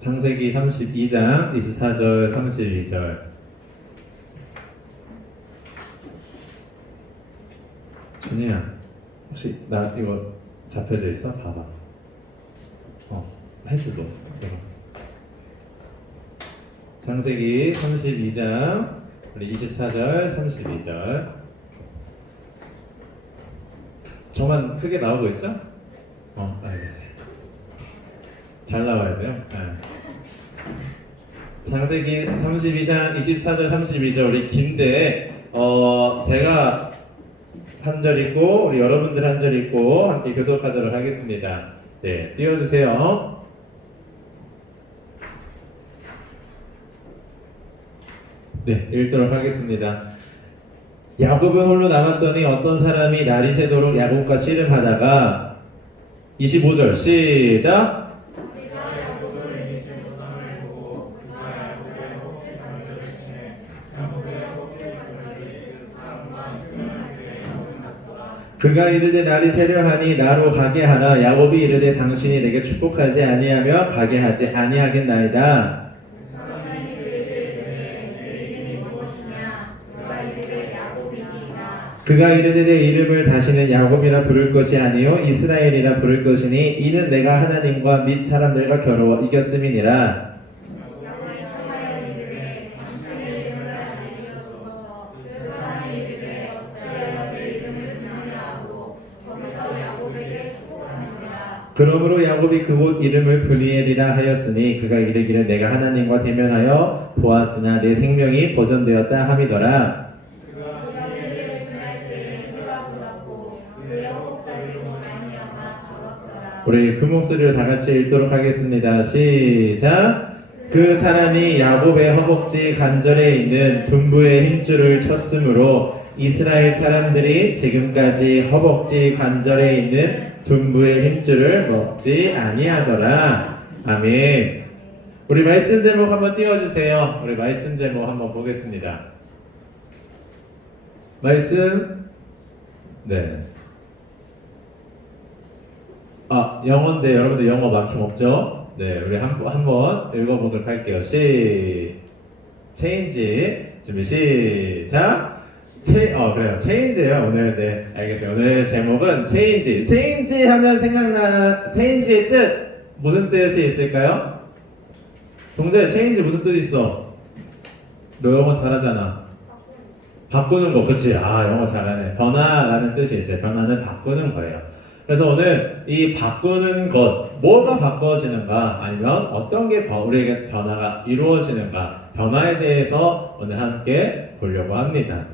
창세기 32장 24절 32절. 준이야, 혹시 나 이거 잡혀져 있어? 봐봐. 해줘 너. 창세기 32장 우리 24절 32절. 저만 크게 나오고 있죠? 알겠어요. 잘 나와야 돼요. 네. 창세기 32장 24절 32절 우리 긴데 제가 한 절 읽고 우리 여러분들 한 절 읽고 함께 교독하도록 하겠습니다. 네, 띄워주세요. 네, 읽도록 하겠습니다. 야곱은 홀로 남았더니 어떤 사람이 날이 새도록 야곱과 씨름하다가 25절 시작. 그가 이르되 날이 새려 하니 나로 가게 하라. 야곱이 이르되 당신이 내게 축복하지 아니하며 가게 하지 아니하겠나이다. 그가 이르되 내 이름을 다시는 야곱이라 부를 것이 아니요 이스라엘이라 부를 것이니 이는 내가 하나님과 및 사람들과 겨루어 이겼음이니라. 그러므로 야곱이 그곳 이름을 브니엘이라 하였으니 그가 이르기를 내가 하나님과 대면하여 보았으나 내 생명이 보존되었다 함이더라. 우리 그 목소리를 다 같이 읽도록 하겠습니다. 시작. 그 사람이 야곱의 허벅지 관절에 있는 둔부의 힘줄을 쳤으므로 이스라엘 사람들이 지금까지 허벅지 관절에 있는 둔부의 힘줄을 먹지 아니하더라. 아멘. 우리 말씀 제목 한번 띄워주세요. 우리 말씀 제목 한번 보겠습니다. 말씀. 네. 영어인데 여러분들 영어 막힘 없죠? 네, 우리 한번 읽어보도록 할게요. 체인지 준비 시작. 그래요. 체인지예요 오늘. 네, 알겠어요. 오늘 제목은 체인지. 체인지 하면 체인지의 뜻 무슨 뜻이 있을까요? 동재, 체인지 무슨 뜻이 있어? 너 영어 잘하잖아. 바꾸는 거, 그치? 영어 잘하네. 변화라는 뜻이 있어요. 변화는 바꾸는 거예요. 그래서 오늘 이 바꾸는 것, 뭐가 바꿔지는가, 아니면 어떤 게 우리에게 변화가 이루어지는가, 변화에 대해서 오늘 함께 보려고 합니다.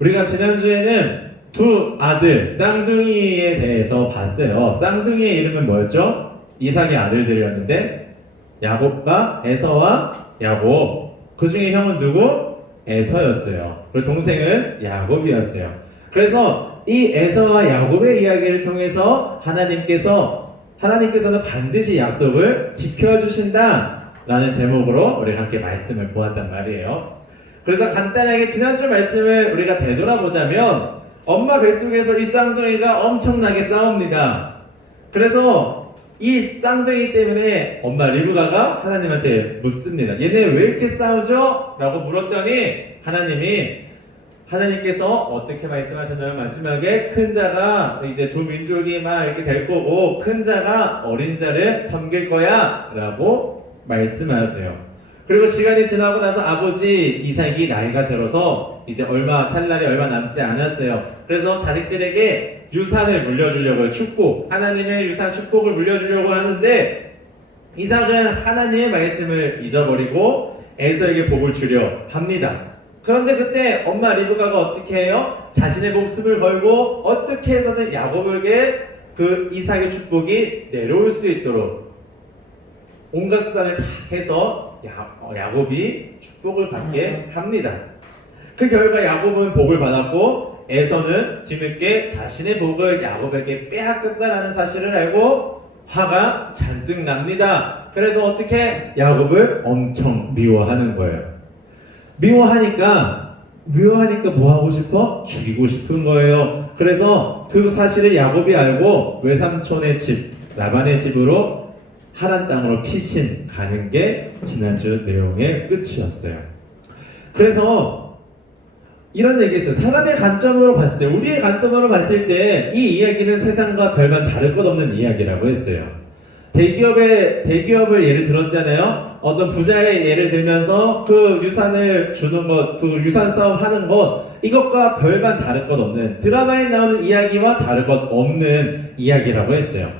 우리가 지난주에는 두 아들, 쌍둥이에 대해서 봤어요. 쌍둥이의 이름은 뭐였죠? 이삭의 아들들이었는데 야곱과 에서와 야곱. 그 중에 형은 누구? 에서였어요. 그리고 동생은 야곱이었어요. 그래서 이 에서와 야곱의 이야기를 통해서 하나님께서는 반드시 약속을 지켜주신다 라는 제목으로 우리 함께 말씀을 보았단 말이에요. 그래서 간단하게 지난주 말씀을 우리가 되돌아보자면 엄마 뱃속에서 이 쌍둥이가 엄청나게 싸웁니다. 그래서 이 쌍둥이 때문에 엄마 리브가가 하나님한테 묻습니다. 얘네 왜 이렇게 싸우죠? 라고 물었더니 하나님께서 어떻게 말씀하셨냐면 마지막에 큰 자가 이제 두 민족이 막 이렇게 될 거고 큰 자가 어린 자를 섬길 거야 라고 말씀하세요. 그리고 시간이 지나고 나서 아버지 이삭이 나이가 들어서 이제 살 날이 얼마 남지 않았어요. 그래서 자식들에게 유산을 물려주려고요. 하나님의 유산 축복을 물려주려고 하는데 이삭은 하나님의 말씀을 잊어버리고 에서에게 복을 주려 합니다. 그런데 그때 엄마 리브가가 어떻게 해요? 자신의 목숨을 걸고 어떻게 해서든 야곱에게 그 이삭의 축복이 내려올 수 있도록 온갖 수단을 다 해서 야곱이 축복을 받게 합니다. 그 결과 야곱은 복을 받았고 에서는 뒤늦게 자신의 복을 야곱에게 빼앗겼다라는 사실을 알고 화가 잔뜩 납니다. 그래서 어떻게? 야곱을 엄청 미워하는 거예요. 미워하니까 뭐 하고 싶어? 죽이고 싶은 거예요. 그래서 그 사실을 야곱이 알고 외삼촌의 집, 라반의 집으로 하란 땅으로 피신 가는 게 지난주 내용의 끝이었어요. 그래서 이런 얘기 있어요. 사람의 관점으로 봤을 때, 우리의 관점으로 봤을 때 이 이야기는 세상과 별반 다를 것 없는 이야기라고 했어요. 대기업을 예를 들었잖아요. 어떤 부자의 예를 들면서 그 유산을 주는 것, 그 유산 싸움 하는 것, 이것과 별반 다를 것 없는, 드라마에 나오는 이야기와 다를 것 없는 이야기라고 했어요.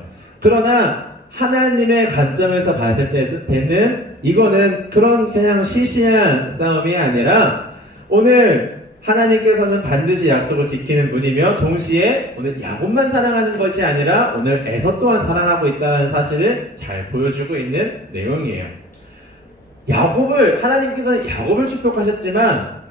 그러나 하나님의 관점에서 봤을 때는 이거는 그런 그냥 시시한 싸움이 아니라 오늘 하나님께서는 반드시 약속을 지키는 분이며 동시에 오늘 야곱만 사랑하는 것이 아니라 오늘 에서 또한 사랑하고 있다는 사실을 잘 보여주고 있는 내용이에요. 하나님께서 야곱을 축복하셨지만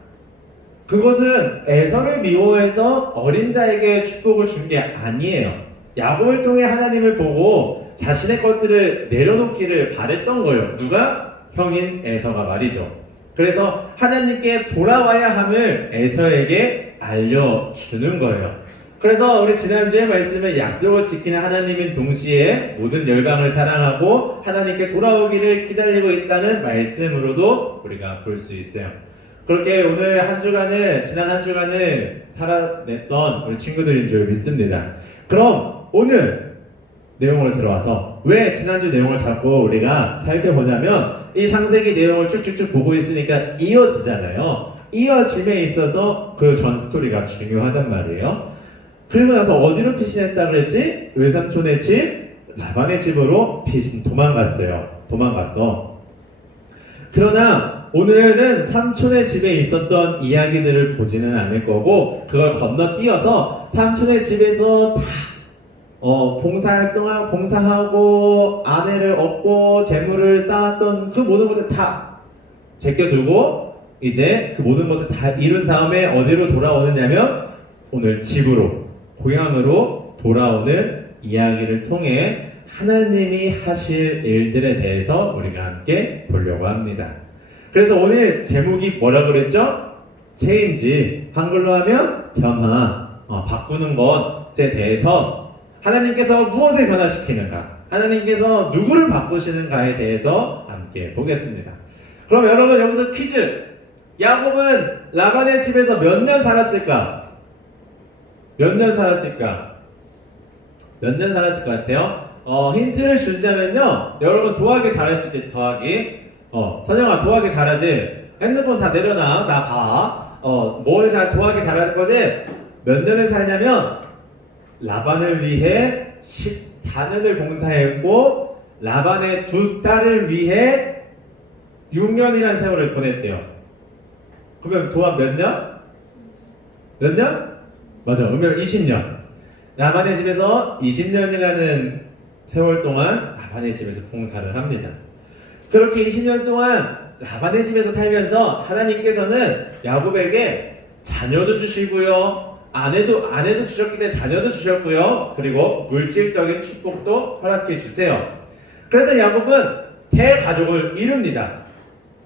그것은 에서를 미워해서 어린 자에게 축복을 준 게 아니에요. 야곱을 통해 하나님을 보고 자신의 것들을 내려놓기를 바랬던 거예요. 누가? 형인 에서가 말이죠. 그래서 하나님께 돌아와야 함을 에서에게 알려주는 거예요. 그래서 우리 지난주에 말씀은 약속을 지키는 하나님인 동시에 모든 열방을 사랑하고 하나님께 돌아오기를 기다리고 있다는 말씀으로도 우리가 볼 수 있어요. 그렇게 오늘 지난 한 주간을 살아냈던 우리 친구들인 줄 믿습니다. 그럼 오늘 내용으로 들어와서 왜 지난주 내용을 자꾸 우리가 살펴보자면 이 창세기 내용을 쭉쭉쭉 보고 있으니까 이어지잖아요. 이어짐에 있어서 그 전 스토리가 중요하단 말이에요. 그리고 나서 어디로 피신했다 그랬지? 외삼촌의 집, 라반의 집으로 도망갔어. 그러나 오늘은 삼촌의 집에 있었던 이야기들을 보지는 않을 거고 그걸 건너뛰어서 삼촌의 집에서 다 봉사하고 아내를 얻고 재물을 쌓았던 그 모든 것을 다 제껴두고 이제 그 모든 것을 다 이룬 다음에 어디로 돌아오느냐면 오늘 집으로, 고향으로 돌아오는 이야기를 통해 하나님이 하실 일들에 대해서 우리가 함께 보려고 합니다. 그래서 오늘 제목이 뭐라 그랬죠? 체인지, 한글로 하면 변화, 바꾸는 것에 대해서 하나님께서 무엇을 변화시키는가, 하나님께서 누구를 바꾸시는가에 대해서 함께 보겠습니다. 그럼 여러분 여기서 퀴즈. 야곱은 라반의 집에서 몇 년 살았을까? 몇 년 살았을 것 같아요? 힌트를 주자면요, 여러분 도하기 잘할 수 있지. 더하기. 선영아 도하기 잘하지? 핸드폰 다 내려놔. 나 봐. 도하기 잘할 거지? 몇 년을 살냐면 라반을 위해 14년을 봉사했고 라반의 두 딸을 위해 6년이라는 세월을 보냈대요. 그러면 도합 몇 년? 몇 년? 맞아. 그러면 20년. 라반의 집에서 20년이라는 세월 동안 라반의 집에서 봉사를 합니다. 그렇게 20년 동안 라반의 집에서 살면서 하나님께서는 야곱에게 자녀도 주시고요, 아내도 주셨기 때문에 자녀도 주셨고요, 그리고 물질적인 축복도 허락해 주세요. 그래서 야곱은 대가족을 이룹니다.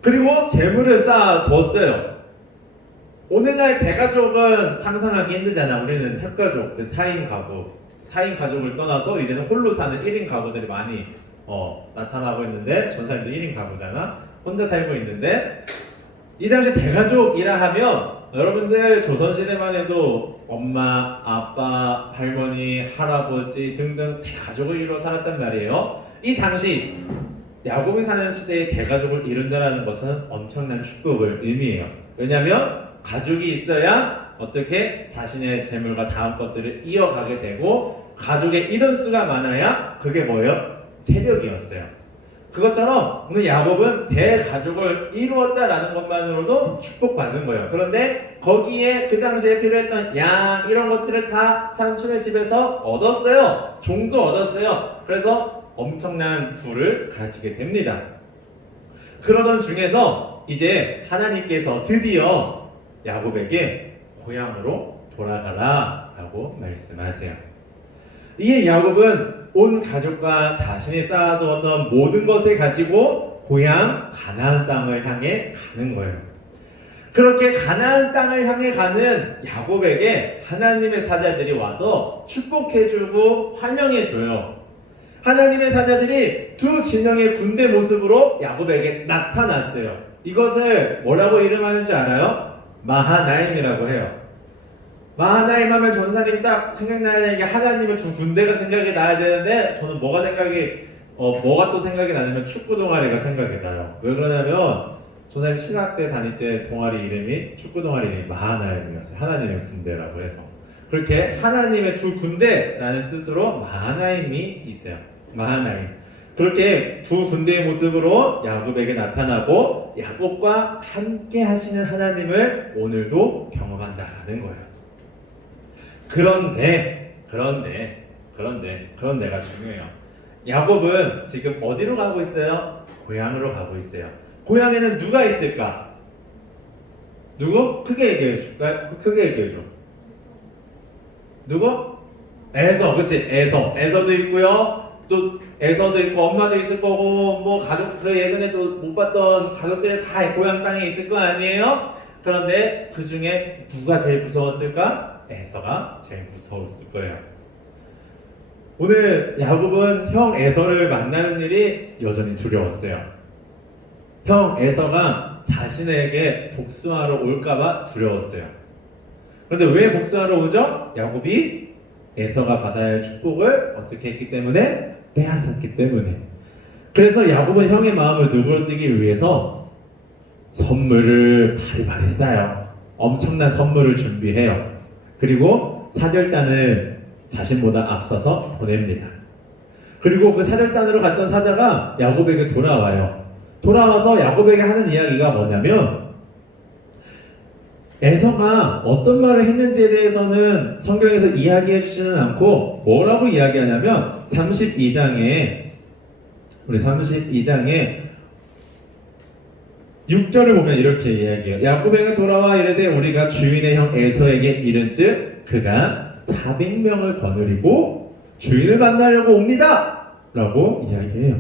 그리고 재물을 쌓아뒀어요. 오늘날 대가족은 상상하기 힘들잖아. 우리는 핵가족, 4인 가족을 떠나서 이제는 홀로 사는 1인 가구들이 많이 나타나고 있는데, 전사님도 1인 가구잖아. 혼자 살고 있는데, 이 당시 대가족이라 하면 여러분들 조선시대만 해도 엄마, 아빠, 할머니, 할아버지 등등 대가족을 이루어 살았단 말이에요. 이 당시 야곱이 사는 시대에 대가족을 이룬다는 것은 엄청난 축복을 의미해요. 왜냐하면 가족이 있어야 어떻게 자신의 재물과 다음 것들을 이어가게 되고, 가족의 인원수가 많아야 그게 뭐예요? 세력이었어요. 그것처럼 오늘 야곱은 대가족을 이루었다라는 것만으로도 축복받은 거예요. 그런데 거기에 그 당시에 필요했던 양 이런 것들을 다 삼촌의 집에서 얻었어요. 종도 얻었어요. 그래서 엄청난 부를 가지게 됩니다. 그러던 중에서 이제 하나님께서 드디어 야곱에게 고향으로 돌아가라 라고 말씀하세요. 이에 야곱은 온 가족과 자신이 쌓아두었던 모든 것을 가지고 고향 가나안 땅을 향해 가는 거예요. 그렇게 가나안 땅을 향해 가는 야곱에게 하나님의 사자들이 와서 축복해주고 환영해줘요. 하나님의 사자들이 두 진영의 군대 모습으로 야곱에게 나타났어요. 이것을 뭐라고 이름하는 줄 알아요? 마하나임이라고 해요. 마하나임 하면 전사님이 딱 생각나는 게 하나님의 두 군대가 생각이 나야 되는데 저는 뭐가 또 생각이 나냐면 축구 동아리가 생각이 나요. 왜 그러냐면 전사님 신학 때 다닐 때 동아리 이름이 축구 동아리 이름이 마하나임이었어요. 하나님의 군대라고 해서 그렇게 하나님의 두 군대라는 뜻으로 마하나임이 있어요. 마하나임. 그렇게 두 군대의 모습으로 야곱에게 나타나고 야곱과 함께 하시는 하나님을 오늘도 경험한다라는 거예요. 그런데가 중요해요. 야곱은 지금 어디로 가고 있어요? 고향으로 가고 있어요. 고향에는 누가 있을까? 누구? 크게 얘기해 줄까요? 크게 얘기해 줘. 누구? 에서, 그치? 에서도 있고요. 또 에서도 있고 엄마도 있을 거고 뭐 가족 그 예전에 또 못 봤던 가족들이 다 고향 땅에 있을 거 아니에요? 그런데 그 중에 누가 제일 무서웠을까? 에서가 제일 무서웠을 거예요. 오늘 야곱은 형 에서를 만나는 일이 여전히 두려웠어요. 형 에서가 자신에게 복수하러 올까봐 두려웠어요. 그런데 왜 복수하러 오죠? 야곱이 에서가 받아야 할 축복을 어떻게 했기 때문에? 빼앗았기 때문에. 그래서 야곱은 형의 마음을 누그러뜨리기 위해서 선물을 바리바리 싸요. 엄청난 선물을 준비해요. 그리고 사절단을 자신보다 앞서서 보냅니다. 그리고 그 사절단으로 갔던 사자가 야곱에게 돌아와요. 돌아와서 야곱에게 하는 이야기가 뭐냐면 에서가 어떤 말을 했는지에 대해서는 성경에서 이야기해 주지는 않고 뭐라고 이야기하냐면 32장에 6절을 보면 이렇게 이야기해요. 야곱에게 돌아와 이르되 우리가 주인의 형 에서에게 이른즉 그가 400명을 거느리고 주인을 만나려고 옵니다 라고 이야기해요.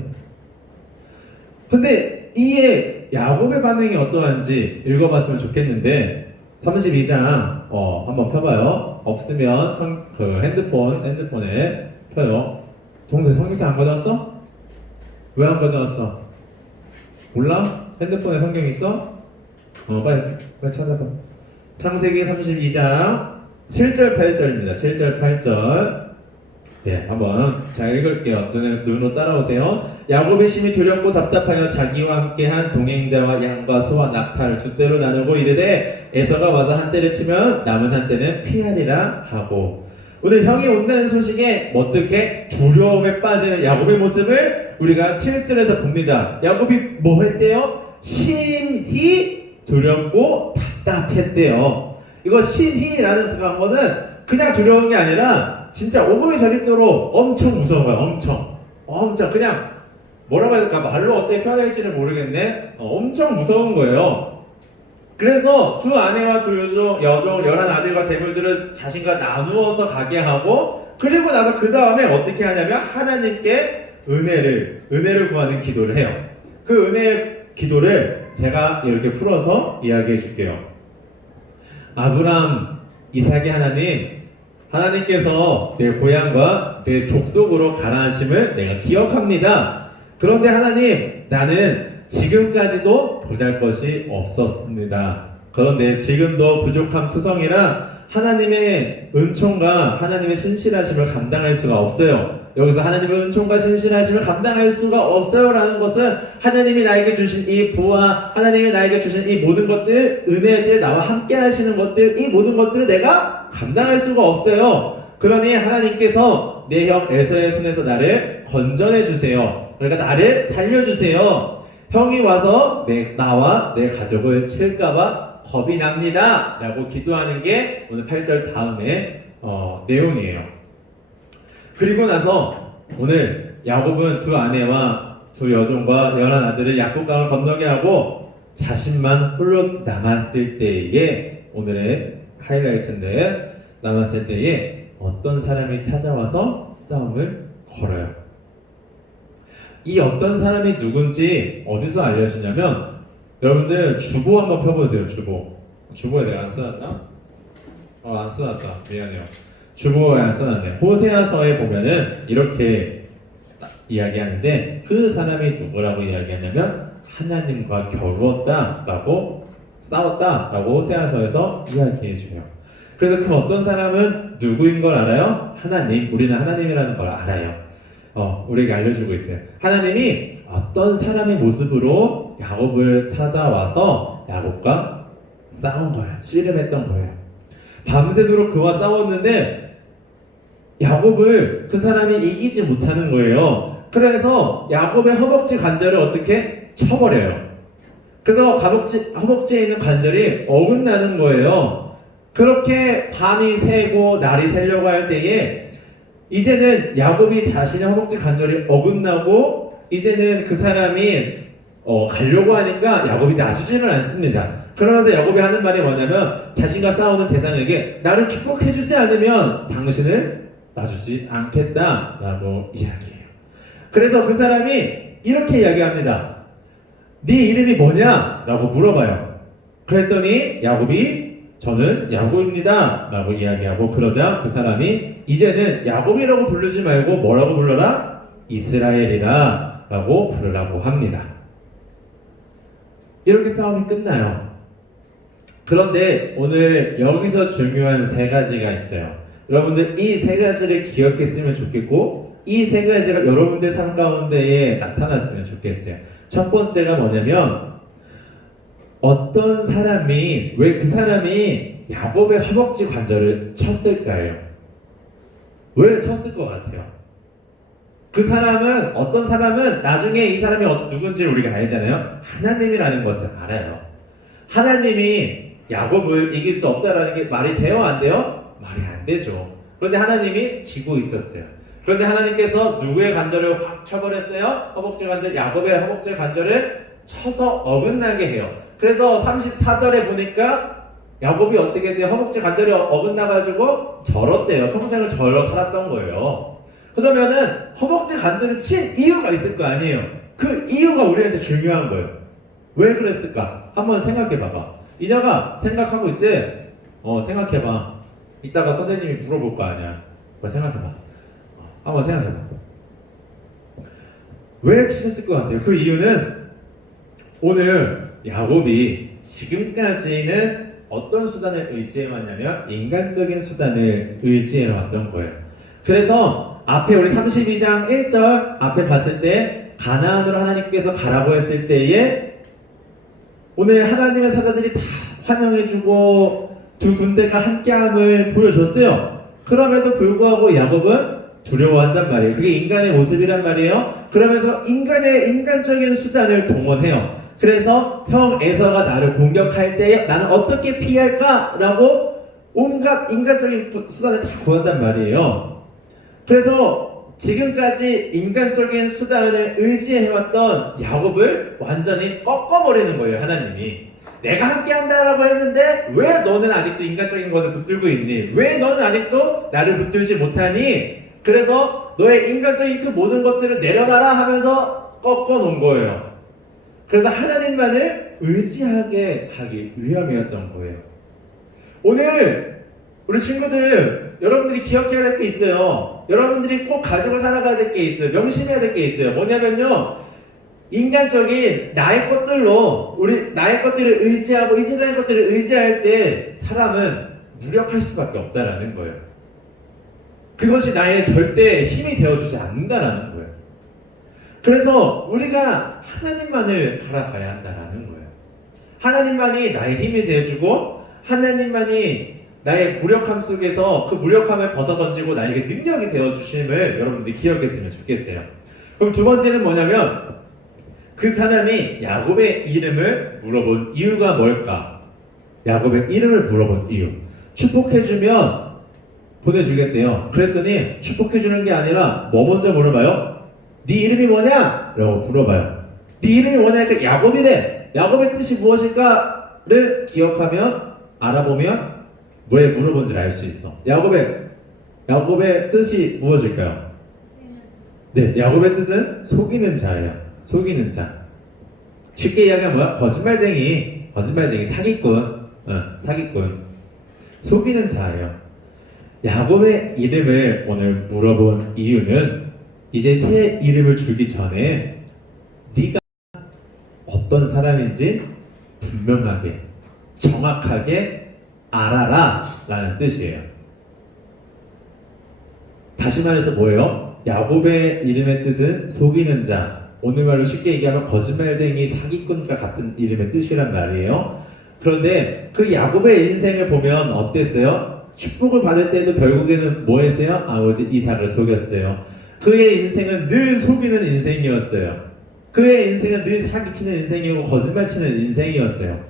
근데 이에 야곱의 반응이 어떠한지 읽어봤으면 좋겠는데 32장 한번 펴봐요. 없으면 핸드폰에 펴요. 동생 성경책 안 가져왔어? 왜 안 가져왔어? 몰라? 핸드폰에 성경 있어? 빨리 찾아봐. 창세기 32장 7절 8절입니다. 7절 8절. 네, 한번 잘 읽을게요. 눈으로 따라오세요. 야곱이 심히 두렵고 답답하여 자기와 함께한 동행자와 양과 소와 낙타를 두 떼로 나누고 이르되 에서가 와서 한 떼를 치면 남은 한 떼는 피하리라 하고. 오늘 형이 온다는 소식에 어떻게 두려움에 빠지는 야곱의 모습을 우리가 7절에서 봅니다. 야곱이 뭐 했대요? 심히 두렵고 답답했대요. 이거 심히라는 거는 그냥 두려운 게 아니라 진짜 오금이 저리도록 엄청 무서운 거야. 엄청 그냥 뭐라고 해야 될까? 말로 어떻게 표현할지는 모르겠네. 엄청 무서운 거예요. 그래서 두 아내와 두 여종 11아들과 재물들은 자신과 나누어서 가게 하고 그리고 나서 그 다음에 어떻게 하냐면 하나님께 은혜를 구하는 기도를 해요. 그 은혜의 기도를 제가 이렇게 풀어서 이야기해 줄게요. 아브람, 이삭의 하나님께서 내 고향과 내 족속으로 가라하심을 내가 기억합니다. 그런데 하나님, 나는 지금까지도 보잘것이 없었습니다. 그런데 지금도 부족함 투성이라 하나님의 은총과 하나님의 신실하심을 감당할 수가 없어요. 여기서 하나님의 은총과 신실하심을 감당할 수가 없어요 라는 것은 하나님이 나에게 주신 이 부와 하나님이 나에게 주신 이 모든 것들, 은혜들, 나와 함께 하시는 것들, 이 모든 것들을 내가 감당할 수가 없어요. 그러니 하나님께서 내 형 에서의 손에서 나를 건져내 주세요. 그러니까 나를 살려주세요. 형이 와서 나와 내 가족을 칠까봐 겁이 납니다 라고 기도하는 게 오늘 8절 다음에 내용이에요. 그리고 나서 오늘 야곱은 두 아내와 두 여종과 11아들을 약속강을 건너게 하고 자신만 홀로 남았을 때에 오늘의 하이라이트인데 남았을 때에 어떤 사람이 찾아와서 싸움을 걸어요. 이 어떤 사람이 누군지 어디서 알려주냐면 여러분들 주보 한번 펴보세요. 주보에 내가 안 써놨나? 안 써놨다. 미안해요. 주보에 안 써놨네. 호세아서에 보면은 이렇게 이야기하는데 그 사람이 누구라고 이야기하냐면 하나님과 겨루었다라고 싸웠다라고 호세아서에서 이야기해줘요. 그래서 그 어떤 사람은 누구인 걸 알아요? 하나님. 우리는 하나님이라는 걸 알아요. 우리에게 알려주고 있어요. 하나님이 어떤 사람의 모습으로 야곱을 찾아와서 야곱과 싸운 거예요. 씨름했던 거예요. 밤새도록 그와 싸웠는데 야곱을 그 사람이 이기지 못하는 거예요. 그래서 야곱의 허벅지 관절을 어떻게 쳐버려요. 그래서 허벅지에 있는 관절이 어긋나는 거예요. 그렇게 밤이 새고 날이 새려고 할 때에 이제는 야곱이 자신의 허벅지 관절이 어긋나고 이제는 그 사람이 가려고 하니까 야곱이 놔주지는 않습니다. 그러면서 야곱이 하는 말이 뭐냐면 자신과 싸우는 대상에게 나를 축복해주지 않으면 당신을 놔주지 않겠다라고 이야기해요. 그래서 그 사람이 이렇게 이야기합니다. 네 이름이 뭐냐? 라고 물어봐요. 그랬더니 야곱이 저는 야곱입니다 라고 이야기하고 그러자 그 사람이 이제는 야곱이라고 부르지 말고 뭐라고 불러라? 이스라엘이라 라고 부르라고 합니다. 이렇게 싸움이 끝나요. 그런데 오늘 여기서 중요한 세 가지가 있어요. 여러분들 이 세 가지를 기억했으면 좋겠고 이 세 가지가 여러분들 삶 가운데에 나타났으면 좋겠어요. 첫 번째가 뭐냐면 어떤 사람이 왜 그 사람이 야곱의 허벅지 관절을 쳤을까요? 왜 쳤을 것 같아요? 그 사람은 어떤 사람은 나중에 이 사람이 누군지 우리가 알잖아요. 하나님이라는 것을 알아요. 하나님이 야곱을 이길 수 없다라는 게 말이 돼요? 안 돼요? 말이 안 되죠. 그런데 하나님이 지고 있었어요. 그런데 하나님께서 누구의 관절을 확 쳐버렸어요? 허벅지 관절, 야곱의 허벅지 관절을 쳐서 어긋나게 해요. 그래서 34절에 보니까 야곱이 어떻게 돼요? 허벅지 관절이 어긋나가지고 절었대요. 평생을 절어 살았던 거예요. 그러면은 허벅지 관절을 친 이유가 있을 거 아니에요. 그 이유가 우리한테 중요한 거예요. 왜 그랬을까? 한번 생각해봐봐. 이녀가 생각하고 있지? 생각해봐. 이따가 선생님이 물어볼 거 아니야. 생각해봐. 한번 생각해봐. 왜 치셨을 것 같아요? 그 이유는 오늘 야곱이 지금까지는 어떤 수단을 의지해왔냐면 인간적인 수단을 의지해왔던 거예요. 그래서 앞에 우리 32장 1절 앞에 봤을 때 가나안으로 하나님께서 가라고 했을 때에 오늘 하나님의 사자들이 다 환영해주고 두 군대가 함께함을 보여줬어요. 그럼에도 불구하고 야곱은 두려워한단 말이에요. 그게 인간의 모습이란 말이에요. 그러면서 인간적인 수단을 동원해요. 그래서 형 에서가 나를 공격할 때 나는 어떻게 피할까? 라고 온갖 인간적인 수단을 다 구한단 말이에요. 그래서 지금까지 인간적인 수단을 의지해왔던 야곱을 완전히 꺾어버리는 거예요. 하나님이. 내가 함께 한다라고 했는데 왜 너는 아직도 인간적인 것을 붙들고 있니? 왜 너는 아직도 나를 붙들지 못하니? 그래서 너의 인간적인 그 모든 것들을 내려놔라 하면서 꺾어 놓은 거예요. 그래서 하나님만을 의지하게 하기 위함이었던 거예요. 오늘 우리 친구들 여러분들이 기억해야 될 게 있어요. 여러분들이 꼭 가지고 살아가야 될 게 있어요. 명심해야 될 게 있어요. 뭐냐면요, 인간적인 나의 것들로 나의 것들을 의지하고 이 세상의 것들을 의지할 때 사람은 무력할 수밖에 없다라는 거예요. 그것이 나의 절대 힘이 되어주지 않는다라는 거예요. 그래서 우리가 하나님만을 바라봐야 한다라는 거예요. 하나님만이 나의 힘이 되어주고 하나님만이 나의 무력함 속에서 그 무력함을 벗어던지고 나에게 능력이 되어주심을 여러분들이 기억했으면 좋겠어요. 그럼 두 번째는 뭐냐면 그 사람이 야곱의 이름을 물어본 이유가 뭘까? 야곱의 이름을 물어본 이유. 축복해주면 보내주겠대요. 그랬더니 축복해주는 게 아니라 뭐 먼저 물어봐요? 네 이름이 뭐냐? 라고 물어봐요. 네 이름이 뭐냐니까 야곱이래. 야곱의 뜻이 무엇일까를 기억하면 알아보면 왜 물어본지를 알 수 있어. 야곱의 뜻이 무엇일까요? 네, 야곱의 뜻은 속이는 자예요. 속이는 자. 쉽게 이야기하면 뭐야? 거짓말쟁이, 사기꾼, 사기꾼. 속이는 자예요. 야곱의 이름을 오늘 물어본 이유는 이제 새 이름을 주기 전에 네가 어떤 사람인지 분명하게 정확하게 알아라 라는 뜻이에요. 다시 말해서 뭐예요? 야곱의 이름의 뜻은 속이는 자, 오늘 말로 쉽게 얘기하면 거짓말쟁이, 사기꾼과 같은 이름의 뜻이란 말이에요. 그런데 그 야곱의 인생을 보면 어땠어요? 축복을 받을 때도 결국에는 뭐 했어요? 아버지 이삭을 속였어요. 그의 인생은 늘 속이는 인생이었어요. 그의 인생은 늘 사기치는 인생이고 거짓말치는 인생이었어요.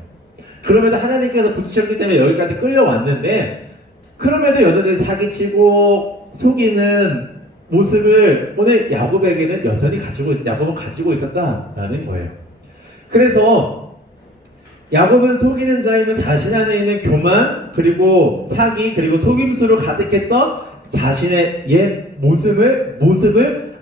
그럼에도 하나님께서 붙이셨기 때문에 여기까지 끌려왔는데, 그럼에도 여전히 사기치고 속이는 모습을 오늘 야곱에게는 여전히 야곱은 가지고 있었다라는 거예요. 그래서 야곱은 속이는 자이며 자신 안에 있는 교만, 그리고 사기, 그리고 속임수로 가득했던 자신의 옛 모습을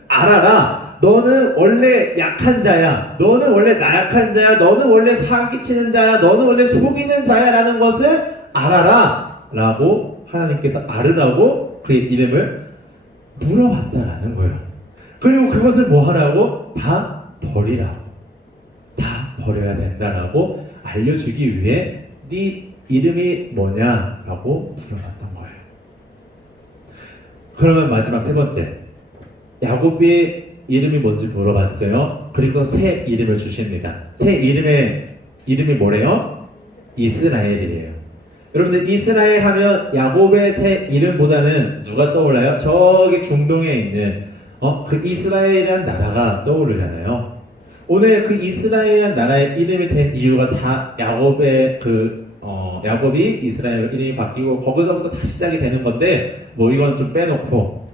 알아라. 너는 원래 약한 자야. 너는 원래 나약한 자야. 너는 원래 사기치는 자야. 너는 원래 속이는 자야 라는 것을 알아라 라고 하나님께서 알으라고 그의 이름을 물어봤다라는 거예요. 그리고 그것을 뭐 하라고? 다 버리라고. 다 버려야 된다라고 알려주기 위해 네 이름이 뭐냐라고 물어봤던 거예요. 그러면 마지막 세 번째, 야곱이 이름이 뭔지 물어봤어요. 그리고 새 이름을 주십니다. 새 이름이 뭐래요? 이스라엘이에요. 여러분들 이스라엘 하면 야곱의 새 이름보다는 누가 떠올라요? 저기 중동에 있는 그 이스라엘이라는 나라가 떠오르잖아요. 오늘 그 이스라엘이라는 나라의 이름이 된 이유가 다 야곱이 이스라엘로 이름이 바뀌고 거기서부터 다시 시작이 되는 건데, 뭐 이건 좀 빼놓고,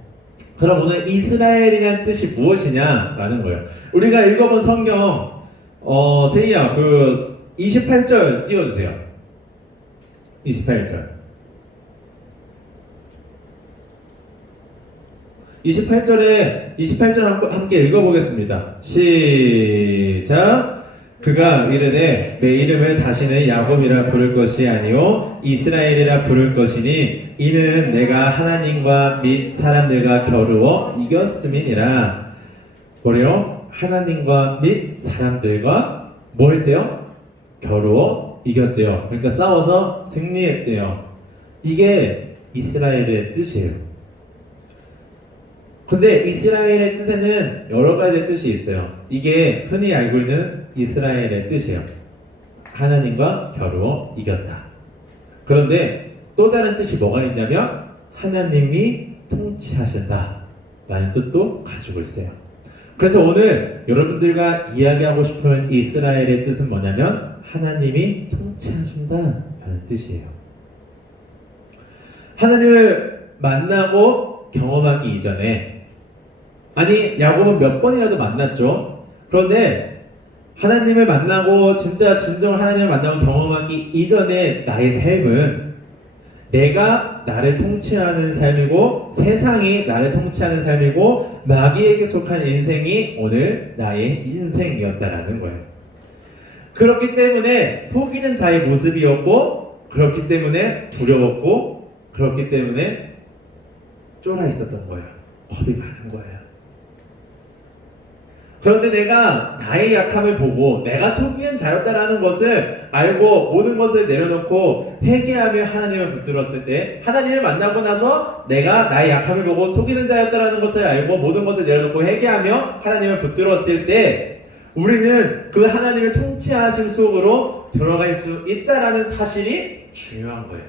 그럼 오늘 이스라엘이라는 뜻이 무엇이냐라는 거예요. 우리가 읽어본 성경, 세이야, 28절 띄워주세요. 28절. 28절 함께 읽어보겠습니다. 시작. 그가 이르되 내 이름을 다시는 야곱이라 부를 것이 아니요 이스라엘이라 부를 것이니 이는 내가 하나님과 및 사람들과 겨루어 이겼음이니라. 뭐래요? 하나님과 및 사람들과 뭐 했대요? 겨루어 이겼대요. 그러니까 싸워서 승리했대요. 이게 이스라엘의 뜻이에요. 근데 이스라엘의 뜻에는 여러 가지 뜻이 있어요. 이게 흔히 알고 있는 이스라엘의 뜻이에요. 하나님과 겨루어 이겼다. 그런데 또 다른 뜻이 뭐가 있냐면 하나님이 통치하신다 라는 뜻도 가지고 있어요. 그래서 오늘 여러분들과 이야기하고 싶은 이스라엘의 뜻은 뭐냐면 하나님이 통치하신다 라는 뜻이에요. 하나님을 만나고 경험하기 이전에, 아니 야곱은 몇 번이라도 만났죠. 그런데 하나님을 만나고 진짜 진정 하나님을 만나고 경험하기 이전에 나의 삶은 내가 나를 통치하는 삶이고 세상이 나를 통치하는 삶이고 마귀에게 속한 인생이 오늘 나의 인생이었다라는 거예요. 그렇기 때문에 속이는 자의 모습이었고, 그렇기 때문에 두려웠고, 그렇기 때문에 쫄아 있었던 거예요. 겁이 많은 거예요. 그런데 내가 나의 약함을 보고 내가 속이는 자였다라는 것을 알고 모든 것을 내려놓고 회개하며 하나님을 붙들었을 때, 하나님을 만나고 나서 내가 나의 약함을 보고 속이는 자였다라는 것을 알고 모든 것을 내려놓고 회개하며 하나님을 붙들었을 때 우리는 그 하나님의 통치하심 속으로 들어갈 수 있다라는 사실이 중요한 거예요.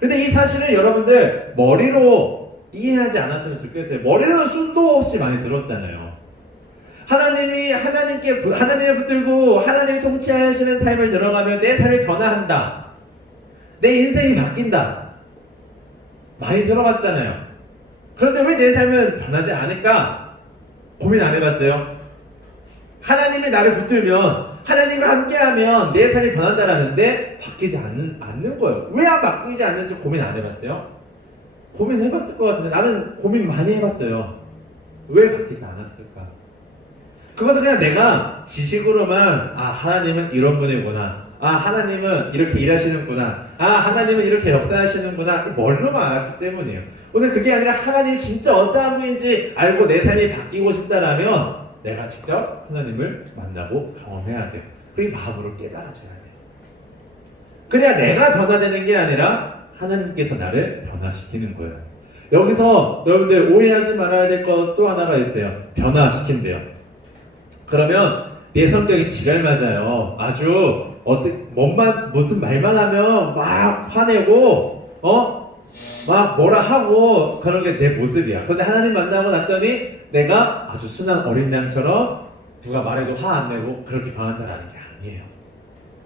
근데 이 사실을 여러분들 머리로 이해하지 않았으면 좋겠어요. 머리로는 숨도 없이 많이 들었잖아요. 하나님을 붙들고 하나님이 통치하시는 삶을 들어가면 내 삶이 변화한다. 내 인생이 바뀐다. 많이 들어봤잖아요. 그런데 왜 내 삶은 변하지 않을까? 고민 안 해봤어요? 하나님이 나를 붙들면, 하나님과 함께하면 내 삶이 변한다라는데 바뀌지 않는 거예요. 왜 바뀌지 않는지 고민 안 해봤어요? 고민해봤을 것 같은데 나는 고민 많이 해봤어요. 왜 바뀌지 않았을까? 그것은 그냥 내가 지식으로만 하나님은 이런 분이구나, 하나님은 이렇게 일하시는구나. 하나님은 이렇게 역사하시는구나. 뭘로만 알았기 때문이에요. 오늘 그게 아니라 하나님이 진짜 어떠한 분인지 알고 내 삶이 바뀌고 싶다라면 내가 직접 하나님을 만나고 경험해야 돼요. 그리고 마음으로 깨달아줘야 돼요. 그래야 내가 변화되는 게 아니라 하나님께서 나를 변화시키는 거예요. 여기서 여러분들 오해하지 말아야 될 것 또 하나가 있어요. 변화시킨대요. 그러면 내 성격이 지랄 맞아요. 아주 무슨 말만 하면 막 화내고 막 뭐라 하고 그런 게 내 모습이야. 그런데 하나님 만나고 났더니 내가 아주 순한 어린 양처럼 누가 말해도 화 안 내고 그렇게 변한다라는 게 아니에요.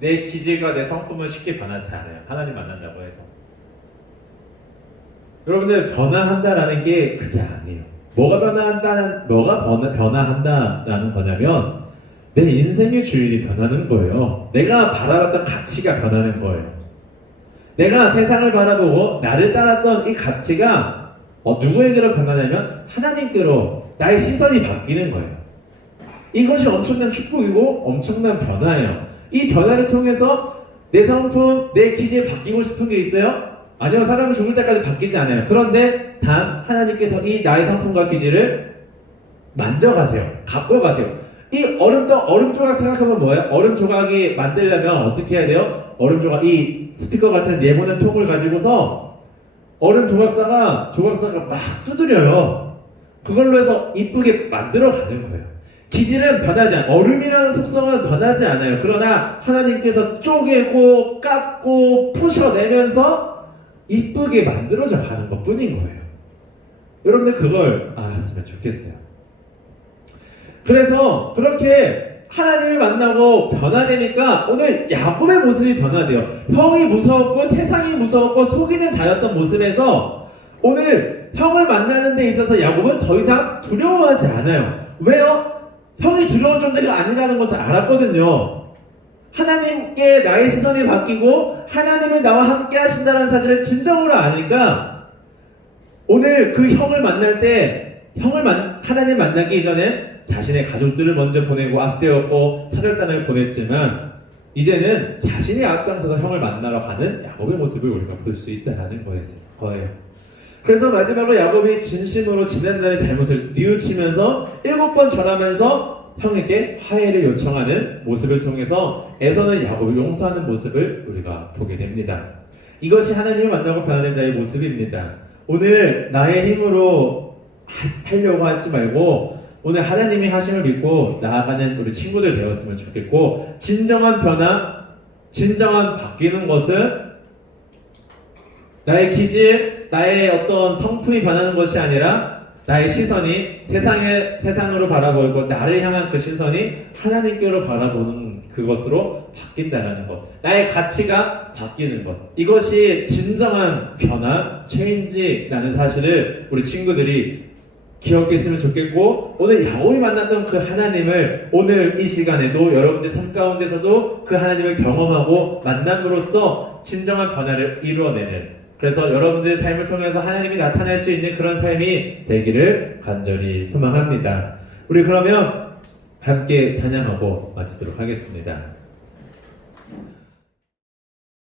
내 기질과 내 성품은 쉽게 변하지 않아요. 하나님 만난다고 해서. 여러분들 변화한다라는 게 그게 아니에요. 뭐가 변화한다라는 거냐면 내 인생의 주인이 변하는 거예요. 내가 바라봤던 가치가 변하는 거예요. 내가 세상을 바라보고 나를 따랐던 이 가치가 누구에게로 변하냐면 하나님께로 나의 시선이 바뀌는 거예요. 이것이 엄청난 축복이고 엄청난 변화예요. 이 변화를 통해서 내 성품, 내 기질이 바뀌고 싶은 게 있어요? 아니요, 사람은 죽을 때까지 바뀌지 않아요. 그런데 단 하나님께서 이 나의 성품과 기질을 만져가세요. 갖고 가세요. 이 얼음 조각 생각하면 뭐예요? 얼음 조각이 만들려면 어떻게 해야 돼요? 얼음 조각, 이 스피커 같은 네모난 통을 가지고서 얼음 조각사가 막 두드려요. 그걸로 해서 이쁘게 만들어가는 거예요. 기질은 변하지 않아요. 얼음이라는 속성은 변하지 않아요. 그러나 하나님께서 쪼개고 깎고 푸셔내면서 이쁘게 만들어져 가는 것 뿐인 거예요. 여러분들 그걸 알았으면 좋겠어요. 그래서 그렇게 하나님을 만나고 변화되니까 오늘 야곱의 모습이 변화돼요. 형이 무서웠고 세상이 무서웠고 속이는 자였던 모습에서 오늘 형을 만나는 데 있어서 야곱은 더 이상 두려워하지 않아요. 왜요? 형이 두려운 존재가 아니라는 것을 알았거든요. 하나님께 나의 시선이 바뀌고 하나님은 나와 함께 하신다는 사실을 진정으로 아니까 오늘 그 형을 만날 때 하나님 만나기 이전에 자신의 가족들을 먼저 보내고 앞세웠고 사절단을 보냈지만 이제는 자신이 앞장서서 형을 만나러 가는 야곱의 모습을 우리가 볼 수 있다는 거예요. 그래서 마지막으로 야곱이 진심으로 지난날의 잘못을 뉘우치면서 7번 절하면서 형에게 화해를 요청하는 모습을 통해서 에서는 야곱을 용서하는 모습을 우리가 보게 됩니다. 이것이 하나님을 만나고 변화된 자의 모습입니다. 오늘 나의 힘으로 하려고 하지 말고 오늘 하나님이 하심을 믿고 나아가는 우리 친구들 되었으면 좋겠고, 진정한 변화, 진정한 바뀌는 것은 나의 기질, 나의 어떤 성품이 변하는 것이 아니라 나의 시선이 세상으로 바라보고 나를 향한 그 시선이 하나님께로 바라보는 그것으로 바뀐다는 것, 나의 가치가 바뀌는 것, 이것이 진정한 변화, 체인지라는 사실을 우리 친구들이 기억했으면 좋겠고, 오늘 야곱이 만났던 그 하나님을 오늘 이 시간에도 여러분들 삶 가운데서도 그 하나님을 경험하고 만남으로써 진정한 변화를 이루어내는, 그래서 여러분들의 삶을 통해서 하나님이 나타날 수 있는 그런 삶이 되기를 간절히 소망합니다. 우리 그러면 함께 찬양하고 마치도록 하겠습니다.